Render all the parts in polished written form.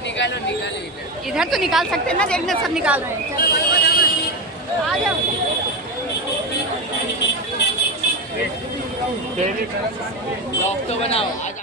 निकालो निकालो इधर तो निकाल सकते हैं ना, देखने सब निकाल रहे हैं। आ जाओ। ब्लॉग तो बनाओ आज।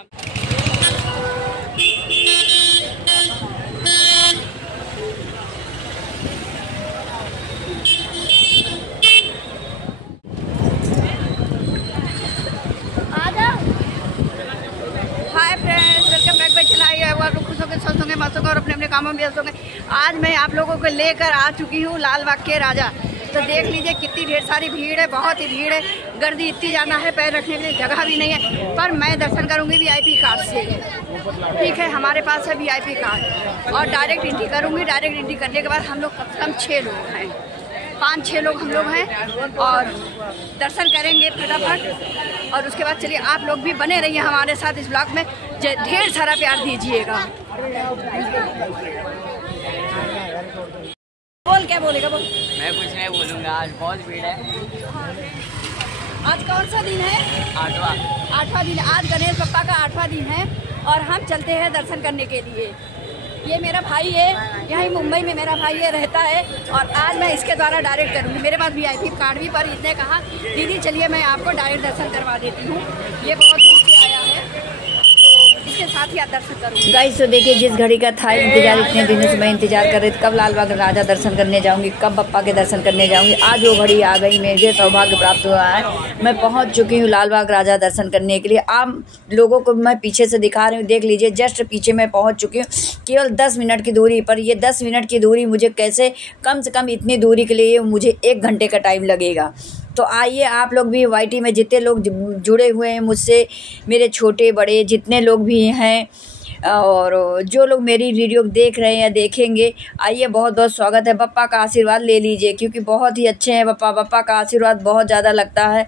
और अपने अपने कामों में व्यस्त होंगे। आज मैं आप लोगों को लेकर आ चुकी हूँ लाल बाग के राजा। तो देख लीजिए कितनी ढेर सारी भीड़ है, बहुत ही भीड़ है, गर्दी इतनी ज़्यादा है, पैर रखने के लिए जगह भी नहीं है। पर मैं दर्शन करूँगी वीआईपी कार्ड से। ठीक है, हमारे पास है वीआईपी कार्ड और डायरेक्ट एंट्री करूँगी। डायरेक्ट एंट्री करने के बाद हम लोग कम से कम 6 लोग हैं, 5-6 लोग हम लोग हैं और दर्शन करेंगे फटाफट। और उसके बाद चलिए आप लोग भी बने रहिए हमारे साथ इस ब्लॉग में, ढेर सारा प्यार दीजिएगा। बोल, क्या बोलेगा बोल। मैं कुछ नहीं बोलूँगा, आज बहुत भीड़ है। आज कौन सा दिन है? 8वां दिन। आज गणेश बप्पा का 8वां दिन है और हम चलते हैं दर्शन करने के लिए। ये मेरा भाई है, यहीं मुंबई में मेरा भाई ये रहता है और आज मैं इसके द्वारा डायरेक्ट करूँगी। मेरे पास वीआईपी कार्ड भी, पर इसने कहा दीदी चलिए मैं आपको डायरेक्ट दर्शन करवा देती हूँ। ये बहुत दूर से आया है तो इसके साथ ही आप दर्शन करूँगी। गाइस तो देखिए जिस घड़ी का था इंतजार, इतने दिनों से मैं इंतजार कर रही थी कब लाल बाग राजा दर्शन करने जाऊँगी, कब बप्पा के दर्शन करने जाऊँगी। आज वो घड़ी आ गई, मुझे सौभाग्य प्राप्त हुआ है। मैं पहुँच चुकी हूँ लाल बाग राजा दर्शन करने के लिए। आप लोगों को मैं पीछे से दिखा रही हूँ, देख लीजिए जस्ट पीछे मैं पहुँच चुकी हूँ, केवल 10 मिनट की दूरी पर। ये 10 मिनट की दूरी मुझे कैसे, कम से कम इतनी दूरी के लिए मुझे 1 घंटे का टाइम लगेगा। तो आइए आप लोग भी वाईटी में जितने लोग जुड़े हुए हैं मुझसे, मेरे छोटे बड़े जितने लोग भी हैं और जो लोग मेरी वीडियो देख रहे हैं या देखेंगे, आइए बहुत बहुत स्वागत है। बप्पा का आशीर्वाद ले लीजिए क्योंकि बहुत ही अच्छे हैं बप्पा का आशीर्वाद बहुत ज़्यादा लगता है।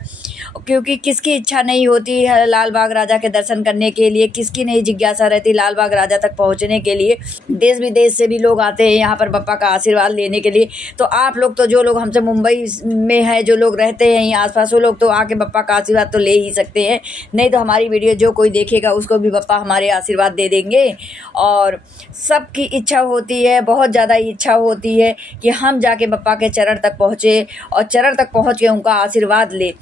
क्योंकि किसकी इच्छा नहीं होती है लाल बाग राजा के दर्शन करने के लिए, किसकी नहीं जिज्ञासा रहती लाल बाग राजा तक पहुंचने के लिए। देश विदेश से भी लोग आते हैं यहाँ पर बप्पा का आशीर्वाद लेने के लिए। तो आप लोग तो जो लोग हमसे मुंबई में हैं, जो लोग रहते हैं यहाँ आसपास, वो लोग तो आके बप्पा का आशीर्वाद तो ले ही सकते हैं। नहीं तो हमारी वीडियो जो कोई देखेगा उसको भी बप्पा हमारे आशीर्वाद दे देंगे। और सबकी इच्छा होती है, बहुत ज़्यादा इच्छा होती है कि हम जाके बप्पा के चरण तक पहुँचे और चरण तक पहुँच के उनका आशीर्वाद ले।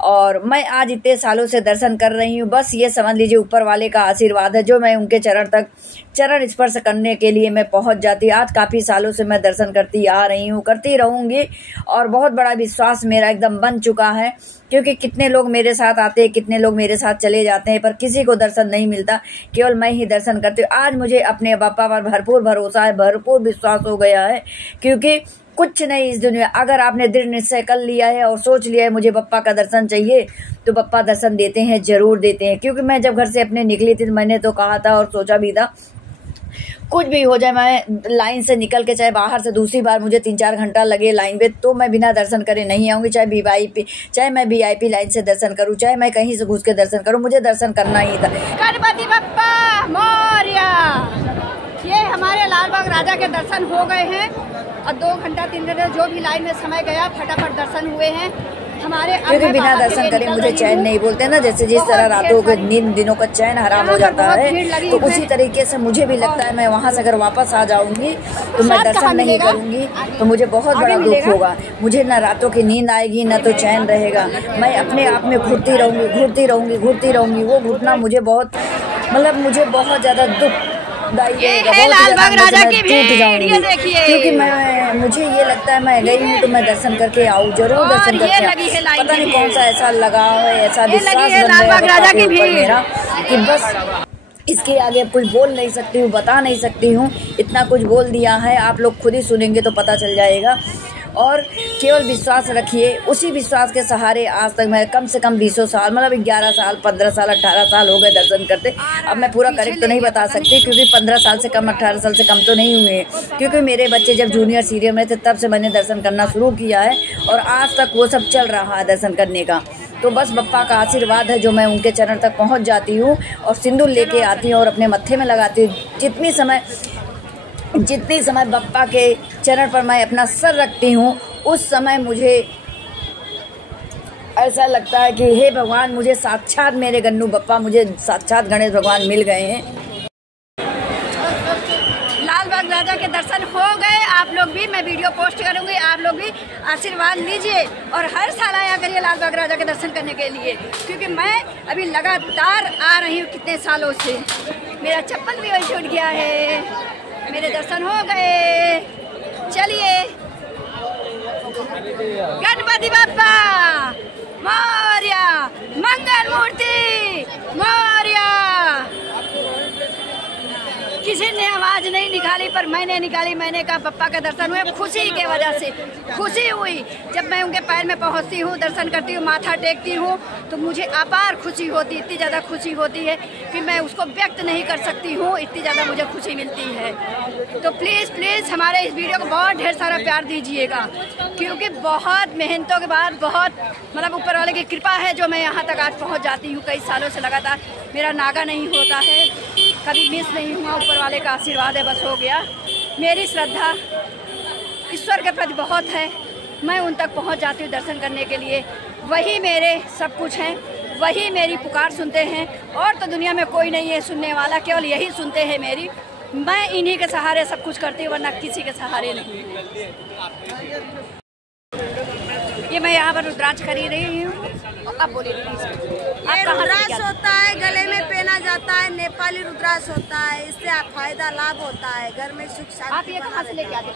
और मैं आज इतने सालों से दर्शन कर रही हूँ, बस ये समझ लीजिए ऊपर वाले का आशीर्वाद है जो मैं उनके चरण स्पर्श करने के लिए मैं पहुँच जाती। आज काफ़ी सालों से मैं दर्शन करती आ रही हूँ, करती रहूँगी और बहुत बड़ा विश्वास मेरा एकदम बन चुका है। क्योंकि कितने लोग मेरे साथ आते हैं, कितने लोग मेरे साथ चले जाते हैं, पर किसी को दर्शन नहीं मिलता, केवल मैं ही दर्शन करती हूँ। आज मुझे अपने बप्पा पर भरपूर भरोसा है, भरपूर विश्वास हो गया है। क्योंकि कुछ नहीं इस दुनिया, अगर आपने दृढ़ निश्चय कर लिया है और सोच लिया है मुझे बप्पा का दर्शन चाहिए, तो बप्पा दर्शन देते हैं, जरूर देते हैं। क्योंकि मैं जब घर से अपने निकली थी, मैंने तो कहा था और सोचा भी था कुछ भी हो जाए, मैं लाइन से निकल के चाहे बाहर से दूसरी बार मुझे 3-4 घंटा लगे लाइन पे, तो मैं बिना दर्शन करे नहीं आऊँगी। चाहे मैं वीआईपी लाइन से दर्शन करूँ, चाहे मैं कहीं से घुस के दर्शन करूँ, मुझे दर्शन करना ही था। गणपति बप्पा मोरया। ये हमारे लाल बाग राजा के दर्शन हो गए हैं और 2 घंटा 3 घंटे जो भी लाइन में समय गया फटाफट दर्शन हुए हैं हमारे। क्योंकि बिना दर्शन करे मुझे चैन नहीं, बोलते ना जैसे जिस तरह रातों के नींद दिनों का चैन हराम हो जाता है, तो उसी तरीके से मुझे भी लगता है मैं वहाँ से अगर वापस आ जाऊंगी तो मैं दर्शन नहीं करूंगी तो मुझे बहुत बड़ा दुख होगा। मुझे ना रातों की नींद आएगी ना तो चैन रहेगा। मैं अपने आप में घुटती रहूंगी। वो घुटना मुझे बहुत, मतलब मुझे बहुत ज्यादा दुख लाल बाग राजा की भीड़ देखिए। क्योंकि मुझे ये लगता है मैं गई हूँ तो मैं दर्शन करके आऊँ, जरूर दर्शन करके आऊँ। पता नहीं कौन सा ऐसा लगाव है, ऐसा विश्वास बन गया मेरा कि बस इसके आगे कुछ बोल नहीं सकती हूँ, बता नहीं सकती हूँ। इतना कुछ बोल दिया है, आप लोग खुद ही सुनेंगे तो पता चल जाएगा। और केवल विश्वास रखिए, उसी विश्वास के सहारे आज तक मैं कम से कम 20 साल, मतलब 11 साल 15 साल 18 साल हो गए दर्शन करते। अब मैं पूरा करेक्ट तो नहीं बता सकती क्योंकि 15 साल से कम 18 साल से कम तो नहीं हुए हैं। क्योंकि मेरे बच्चे जब जूनियर सीनियर में थे तब से मैंने दर्शन करना शुरू किया है और आज तक वो सब चल रहा है दर्शन करने का। तो बस बप्पा का आशीर्वाद है जो मैं उनके चरण तक पहुँच जाती हूँ और सिंदूर लेके आती हूँ और अपने मत्थे में लगाती हूँ। जितनी समय बप्पा के चरण पर मैं अपना सर रखती हूँ उस समय मुझे ऐसा लगता है कि हे भगवान, मुझे साक्षात मेरे गन्नू बप्पा, मुझे साक्षात गणेश भगवान मिल गए हैं। राजा के दर्शन हो गए। आप लोग भी, मैं वीडियो पोस्ट करूंगी, आप लोग भी आशीर्वाद लीजिए और हर साल आया करिए लाल बाग राजा के दर्शन करने के लिए, क्योंकि मैं अभी लगातार आ रही हूँ कितने सालों से। मेरा चप्पल भी वही छूट गया है, मेरे दर्शन हो गए। चलिए, गणपति बाप्पा मोरया, मंगल मूर्ति मोरया। किसी ने आवाज नहीं निकाली पर मैंने निकाली। मैंने कहा पप्पा का दर्शन हुए, खुशी के वजह से खुशी हुई। जब मैं उनके पैर में पहुंचती हूँ, दर्शन करती हूँ, माथा टेकती हूँ, तो मुझे अपार खुशी होती, इतनी ज़्यादा खुशी होती है कि मैं उसको व्यक्त नहीं कर सकती हूँ, इतनी ज़्यादा मुझे खुशी मिलती है। तो प्लीज़ प्लीज़ हमारे इस वीडियो को बहुत ढेर सारा प्यार दीजिएगा, क्योंकि बहुत मेहनतों के बाद, बहुत मतलब ऊपर वाले की कृपा है जो मैं यहाँ तक आज पहुँच जाती हूँ। कई सालों से लगातार मेरा नागा नहीं होता है, कभी मिस नहीं हुआ, ऊपर वाले का आशीर्वाद है, बस हो गया। मेरी श्रद्धा ईश्वर के प्रति बहुत है, मैं उन तक पहुंच जाती हूँ दर्शन करने के लिए। वही मेरे सब कुछ हैं, वही मेरी पुकार सुनते हैं, और तो दुनिया में कोई नहीं है सुनने वाला, केवल यही सुनते हैं मेरी। मैं इन्हीं के सहारे सब कुछ करती हूँ, वरना किसी के सहारे नहीं। ये मैं यहाँ पर रुद्राक्ष खरीद रही हूँ। अब बोलिए रुद्राक्ष होता है, गले में पहना जाता है, नेपाली रुद्राक्ष होता है, इससे फायदा लाभ होता है, घर में सुख शांति। आप ये कहाँ से लेके आते?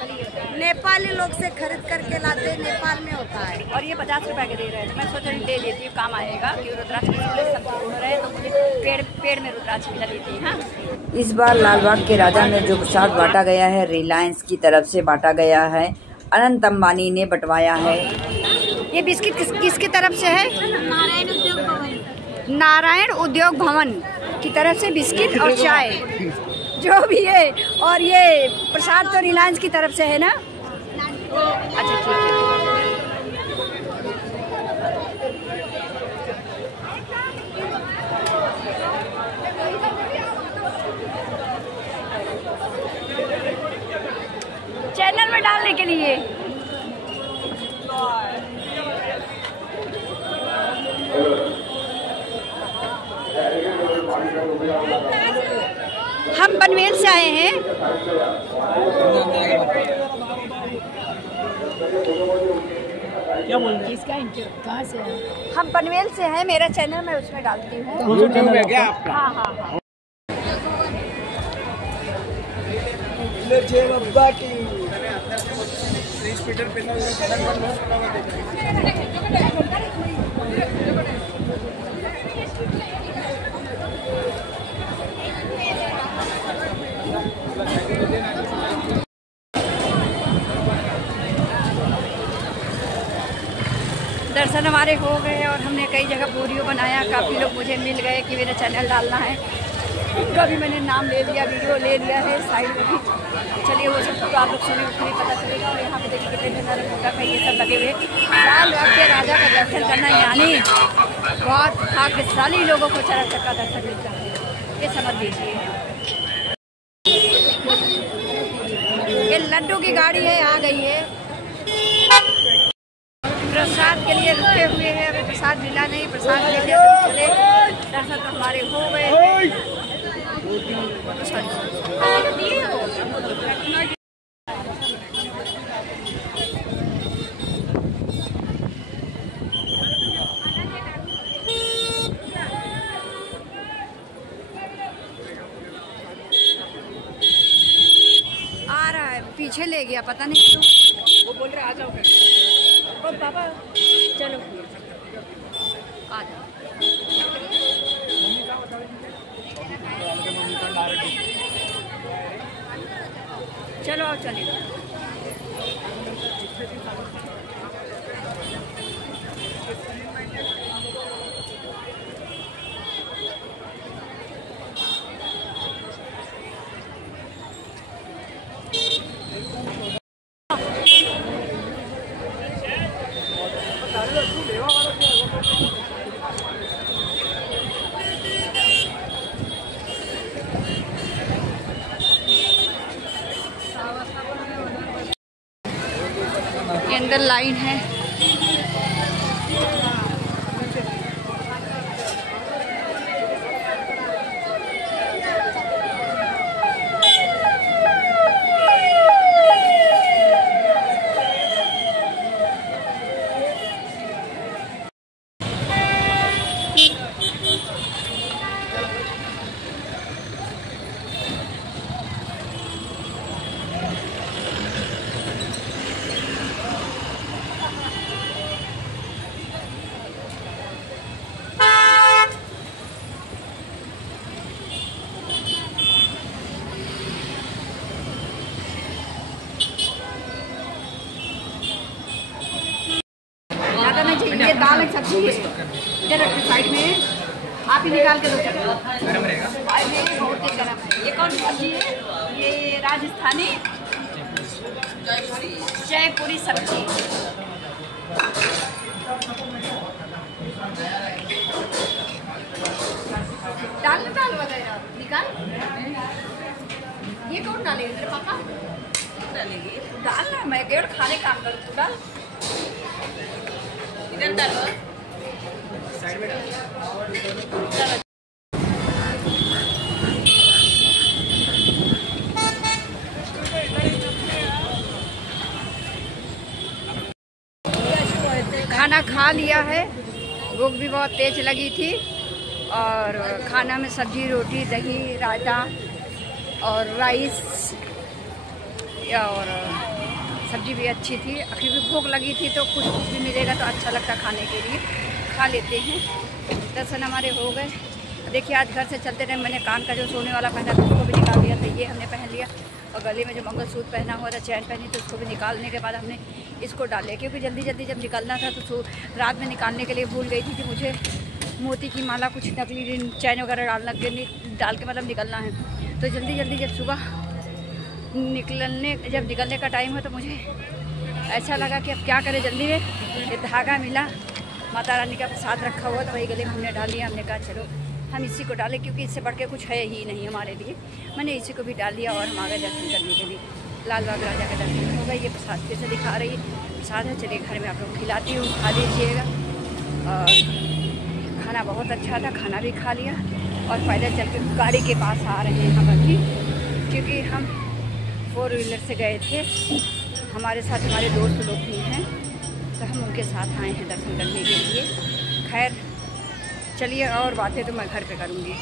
नेपाली लोग से खरीद करके लाते, नेपाल में होता है। और ये 50 रुपए के दे रहे हैं। मैं सोच रही ले लेती हूँ, काम आएगा, क्योंकि रुद्राक्ष सब हो रहे हैं, तो मुझे पेड़ में रुद्राक्ष मिला लेती है। हाँ, इस बार लालबाग के राजा में जो प्रसाद बांटा गया है, रिलायंस की तरफ से बांटा गया है, अनंत अंबानी ने बंटवाया है। ये बिस्किट किसकी तरफ से है? नारायण उद्योग भवन की तरफ से बिस्किट और चाय जो भी है। और ये प्रसाद तो रिलायंस की तरफ से है ना? अच्छा ठीक है। चैनल में डालने के लिए हम पनवेल से आए हैं। क्या बोल रहे हैं? इसका इंटरव्यू कहाँ से है? हम पनवेल से हैं, मेरा चैनल मैं उसमें डालती हूँ। यूट्यूब है क्या आपका? हाँ हाँ हाँ। जय बाबा की। दर्शन हमारे हो गए और हमने कई जगह वीडियो बनाया, काफ़ी लोग मुझे मिल गए कि मेरा चैनल डालना है। उनका भी मैंने नाम ले लिया, वीडियो ले लिया है साइड में भी। चलिए वो सब तो आप लोग सुने, फिर पता चलेगा। और यहाँ पे देखिए कितने सारे मोटा का ये सब लगे हुए। लाल बाग के राजा का दर्शन करना यानी बहुत भाग्यशाली लोगों को चरण का दर्शन मिलता है, ये समझ लीजिए। ये लड्डू की गाड़ी है, आ गई है। प्रसाद के लिए रुके हुए हैं, अभी प्रसाद मिला नहीं, प्रसाद लेके चले। दर्शन तो हमारे हो गए। आ रहा है, पीछे ले गया, पता नहीं क्यों। वो बोल रहे आ जाओ। ओ पापा चलो आ जाओ। चलो आओ, चलेगा। के अंदर लाइन है। पालक सब्जी है इधर साइड में, आप ही निकाल के दो। गरम रहेगा, बहुत ही गरम है। ये कौन सी सब्जी है? ये राजस्थानी जयपुरी सब्जी। दाल वगैरह निकाल। ये कौन डालेगी तेरे पापा? डालेगी दाल ना, मैं केवल खाने काम करूँ। तू डाल, इधर डालो, साइड में डाल। खाना खा लिया है, भूख भी बहुत तेज लगी थी और खाना में सब्जी, रोटी, दही, रायता और राइस और सब्जी भी अच्छी थी। क्योंकि भूख लगी थी तो कुछ भी मिलेगा तो अच्छा लगता खाने के लिए, खा लेते हैं। दर्शन हमारे हो गए। देखिए आज घर से चलते टाइम मैंने कान का जो सोने वाला पहना था उसको भी निकाल लिया था, ये हमने पहन लिया। और गले में जो मंगलसूत्र पहना हुआ था, चैन पहनी थी, उसको भी निकालने के बाद हमने इसको डाल लिया। क्योंकि जल्दी जल्दी जब निकलना था तो रात में निकालने के लिए भूल गई थी कि मुझे मोती की माला, कुछ नकली चैन वगैरह डाल के मतलब निकलना है। तो जल्दी जल्दी जब सुबह निकलने का टाइम हो तो मुझे ऐसा लगा कि अब क्या करें जल्दी में। ये धागा मिला, माता रानी का प्रसाद रखा हुआ, तो वही गले में हमने डाल लिया। हमने कहा चलो हम इसी को डालें क्योंकि इससे बढ़ के कुछ है ही नहीं हमारे लिए। मैंने इसी को भी डाल लिया और हम आ गए दर्शन करने के लिए। लाल बाग राजा का दर्शन हो गया। ये प्रसाद फिर से दिखा रही है, प्रसाद है। चलिए घर में आप लोग खिलाती हूँ, खा लीजिएगा। और खाना बहुत अच्छा था, खाना भी खा लिया और पैदल चल के गाड़ी के पास आ रहे हैं हम अभी, क्योंकि हम 4 व्हीलर से गए थे। हमारे साथ हमारे दोस्त लोग भी हैं तो हम उनके साथ आए हैं दर्शन करने के लिए। खैर चलिए, और बातें तो मैं घर पे करूँगी।